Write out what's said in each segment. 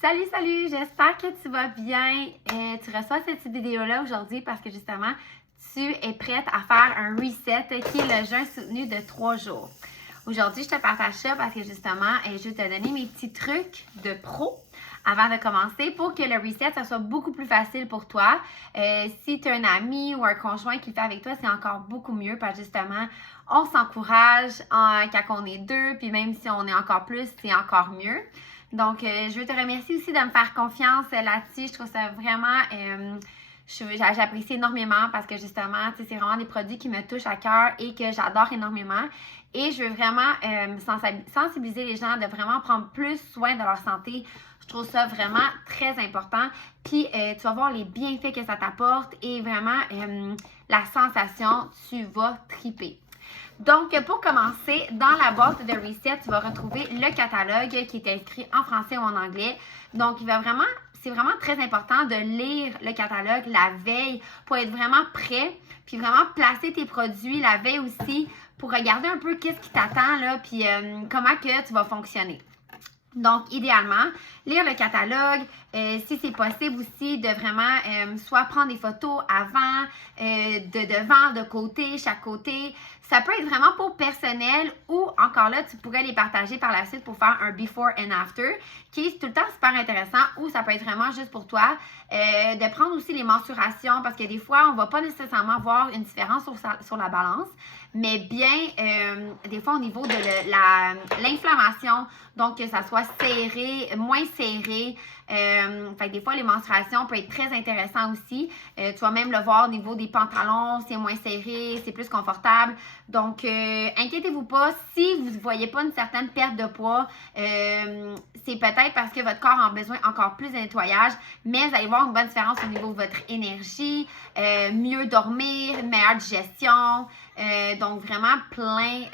Salut, salut! J'espère que tu vas bien. Tu reçois cette vidéo-là aujourd'hui parce que justement, tu es prête à faire un reset qui est le jeûne soutenu de 3 jours. Aujourd'hui, je te partage ça parce que justement, je vais te donner mes petits trucs de pro avant de commencer pour que le reset, ça soit beaucoup plus facile pour toi. Si tu as un ami ou un conjoint qui le fait avec toi, c'est encore beaucoup mieux parce que justement, on s'encourage quand on est deux, puis même si on est encore plus, c'est encore mieux. Donc, je veux te remercier aussi de me faire confiance là-dessus. Je trouve ça vraiment, j'apprécie énormément parce que justement, c'est vraiment des produits qui me touchent à cœur et que j'adore énormément. Et je veux vraiment sensibiliser les gens de vraiment prendre plus soin de leur santé. Je trouve ça vraiment très important. Puis, tu vas voir les bienfaits que ça t'apporte et vraiment la sensation, tu vas triper. Donc, pour commencer, dans la boîte de Reset, tu vas retrouver le catalogue qui est écrit en français ou en anglais. Donc, c'est vraiment très important de lire le catalogue la veille pour être vraiment prêt, puis vraiment placer tes produits la veille aussi pour regarder un peu qu'est-ce qui t'attend là, puis comment que tu vas fonctionner. Donc, idéalement, lire le catalogue, si c'est possible aussi de vraiment soit prendre des photos avant, de devant, de côté, chaque côté. Ça peut être vraiment pour personnel ou encore là, tu pourrais les partager par la suite pour faire un before and after qui est tout le temps super intéressant ou ça peut être vraiment juste pour toi. De prendre aussi les mensurations parce que des fois, on ne va pas nécessairement voir une différence sur la balance, mais bien des fois au niveau de l'inflammation, donc que ça soit serré, moins serré. Fait que des fois, les mensurations peuvent être très intéressantes aussi. Tu vas même le voir au niveau des pantalons, c'est moins serré, c'est plus confortable. Donc, inquiétez-vous pas, si vous ne voyez pas une certaine perte de poids, c'est peut-être parce que votre corps a besoin encore plus de nettoyage, mais vous allez voir une bonne différence au niveau de votre énergie, mieux dormir, meilleure digestion. Donc, vraiment plein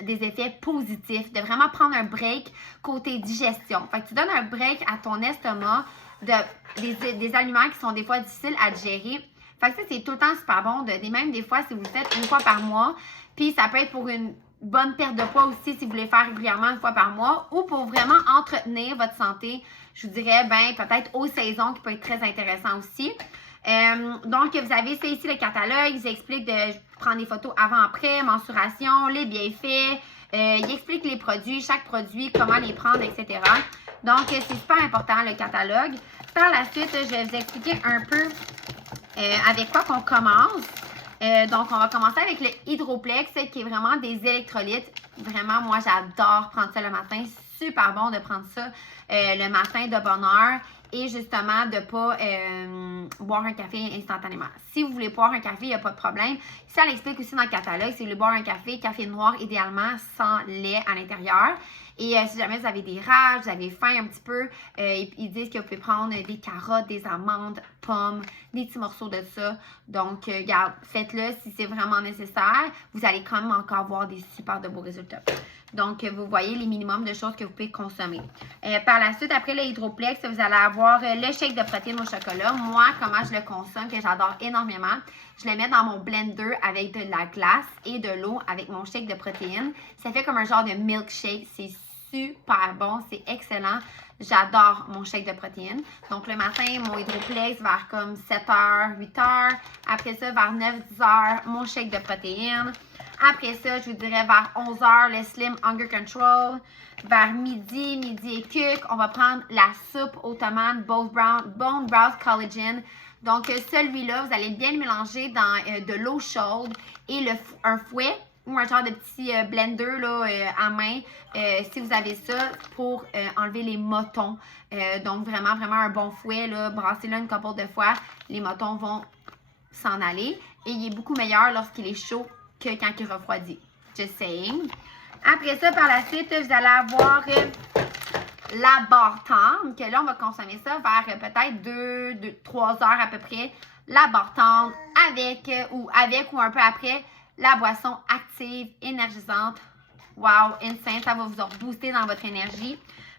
des effets positifs, de vraiment prendre un break côté digestion. Fait que tu donnes un break à ton estomac des aliments qui sont des fois difficiles à digérer. Fait que ça, c'est tout le temps super bon. Même des fois, si vous le faites une fois par mois, puis ça peut être pour une bonne perte de poids aussi si vous voulez faire régulièrement une fois par mois ou pour vraiment entretenir votre santé. Je vous dirais, peut-être aux saisons qui peut être très intéressant aussi. Donc, vous avez ici le catalogue. Il explique de prendre des photos avant-après, mensuration, les bienfaits. Il explique les produits, chaque produit, comment les prendre, etc. Donc, c'est super important le catalogue. Par la suite, je vais vous expliquer un peu avec quoi qu'on commence. Donc, on va commencer avec le Hydroplex qui est vraiment des électrolytes. Vraiment, moi, j'adore prendre ça le matin. Super bon de prendre ça le matin de bonne heure et justement de ne pas boire un café instantanément. Si vous voulez boire un café, il n'y a pas de problème. Ça l'explique aussi dans le catalogue. Si vous voulez boire un café noir idéalement sans lait à l'intérieur. Et si jamais vous avez des rages, vous avez faim un petit peu, ils disent que vous pouvez prendre des carottes, des amandes, pommes, des petits morceaux de ça. Donc, regarde, faites-le si c'est vraiment nécessaire. Vous allez quand même encore voir des super de beaux résultats. Donc, vous voyez les minimums de choses que vous pouvez consommer. Par la suite, après le Hydroplex, vous allez avoir le shake de protéines au chocolat. Moi, comment je le consomme, que j'adore énormément, je le mets dans mon blender avec de la glace et de l'eau avec mon shake de protéines. Ça fait comme un genre de milkshake. C'est super bon, c'est excellent. J'adore mon shake de protéines. Donc, le matin, mon Hydroplex vers comme 7h, 8h. Après ça, vers 9, 10h, mon shake de protéines. Après ça, je vous dirais vers 11h, le Slim Hunger Control. Vers midi et quelques, on va prendre la soupe aux tomates Bone Broth Collagen. Donc, celui-là, vous allez bien le mélanger dans de l'eau chaude et un fouet ou un genre de petit blender là, à main, si vous avez ça, pour enlever les motons. Donc, vraiment un bon fouet, là, brassez-le une couple de fois. Les motons vont s'en aller. Et il est beaucoup meilleur lorsqu'il est chaud que quand il refroidit. Just saying. Après ça, par la suite, vous allez avoir la barre tendre, que là, on va consommer ça vers peut-être 3 heures à peu près. La barre tendre avec ou un peu après la boisson active, énergisante. Wow, insane, ça va vous rebooster dans votre énergie.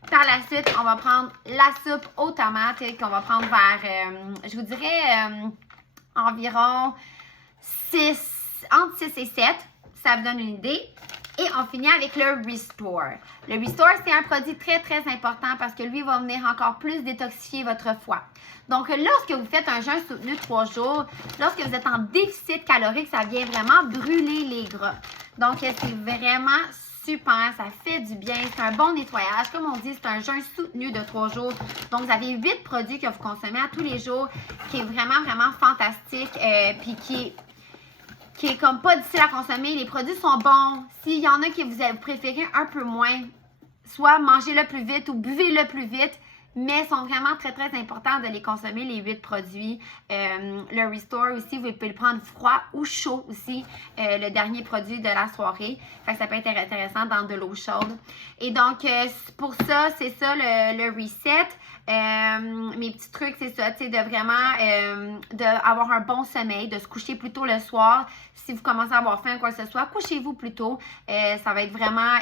Par la suite, on va prendre la soupe aux tomates qu'on va prendre vers, je vous dirais, environ entre 6 et 7. Ça vous donne une idée. Et on finit avec le Restore. Le Restore, c'est un produit très, très important parce que lui va venir encore plus détoxifier votre foie. Donc, lorsque vous faites un jeûne soutenu 3 jours, lorsque vous êtes en déficit calorique, ça vient vraiment brûler les gras. Donc, c'est vraiment super, ça fait du bien, c'est un bon nettoyage. Comme on dit, c'est un jeûne soutenu de 3 jours. Donc, vous avez 8 produits que vous consommez à tous les jours, qui est vraiment, vraiment fantastique, puis qui est comme pas difficile à consommer. Les produits sont bons. S'il y en a que vous préférez un peu moins, soit mangez-le plus vite ou buvez-le plus vite, mais sont vraiment très, très importants de les consommer, les 8 produits. Le Restore aussi, vous pouvez le prendre froid ou chaud aussi, le dernier produit de la soirée. Fait que ça peut être intéressant dans de l'eau chaude. Et donc, pour ça, c'est ça le reset. Mes petits trucs, c'est ça, tu sais, de vraiment d'avoir un bon sommeil, de se coucher plus tôt le soir. Si vous commencez à avoir faim ou quoi que ce soit, couchez-vous plus tôt. Ça va être vraiment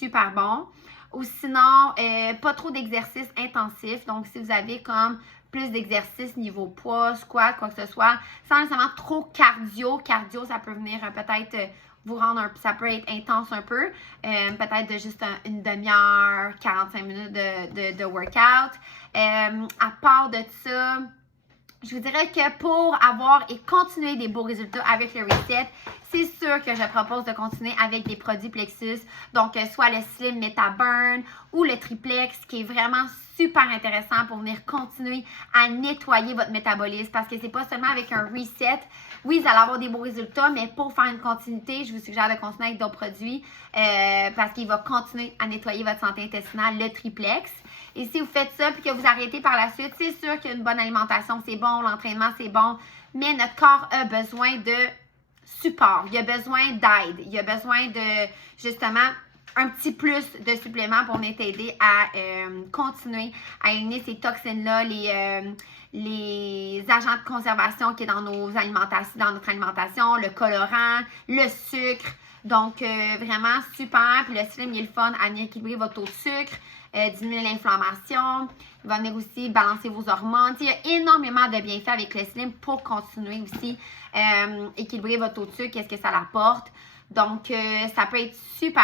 super bon. Ou sinon, pas trop d'exercices intensifs. Donc, si vous avez comme plus d'exercices niveau poids, squat, quoi que ce soit, sans nécessairement trop cardio. Cardio, ça peut venir peut-être vous rendre ça peut être intense un peu. Peut-être de juste une demi-heure, 45 minutes de workout. À part de ça, je vous dirais que pour avoir et continuer des beaux résultats avec le reset, c'est sûr que je propose de continuer avec des produits Plexus. Donc, soit le Slim MetaBurn ou le Triplex qui est vraiment super intéressant pour venir continuer à nettoyer votre métabolisme parce que c'est pas seulement avec un reset. Oui, vous allez avoir des beaux résultats, mais pour faire une continuité, je vous suggère de continuer avec d'autres produits parce qu'il va continuer à nettoyer votre santé intestinale, le Triplex. Et si vous faites ça puis que vous arrêtez par la suite, c'est sûr qu'une bonne alimentation, c'est bon, l'entraînement, c'est bon, mais notre corps a besoin de support, il a besoin d'aide, il a besoin de, justement, un petit plus de suppléments pour venir t'aider à continuer à éliminer ces toxines-là, les agents de conservation qui est dans notre alimentation, le colorant, le sucre. Donc, vraiment super. Puis le Slim, il est le fun à venir équilibrer votre taux de sucre, diminuer l'inflammation. Il va venir aussi balancer vos hormones. Il y a énormément de bienfaits avec le Slim pour continuer aussi équilibrer votre taux de sucre. Qu'est-ce que ça apporte? Donc, ça peut être super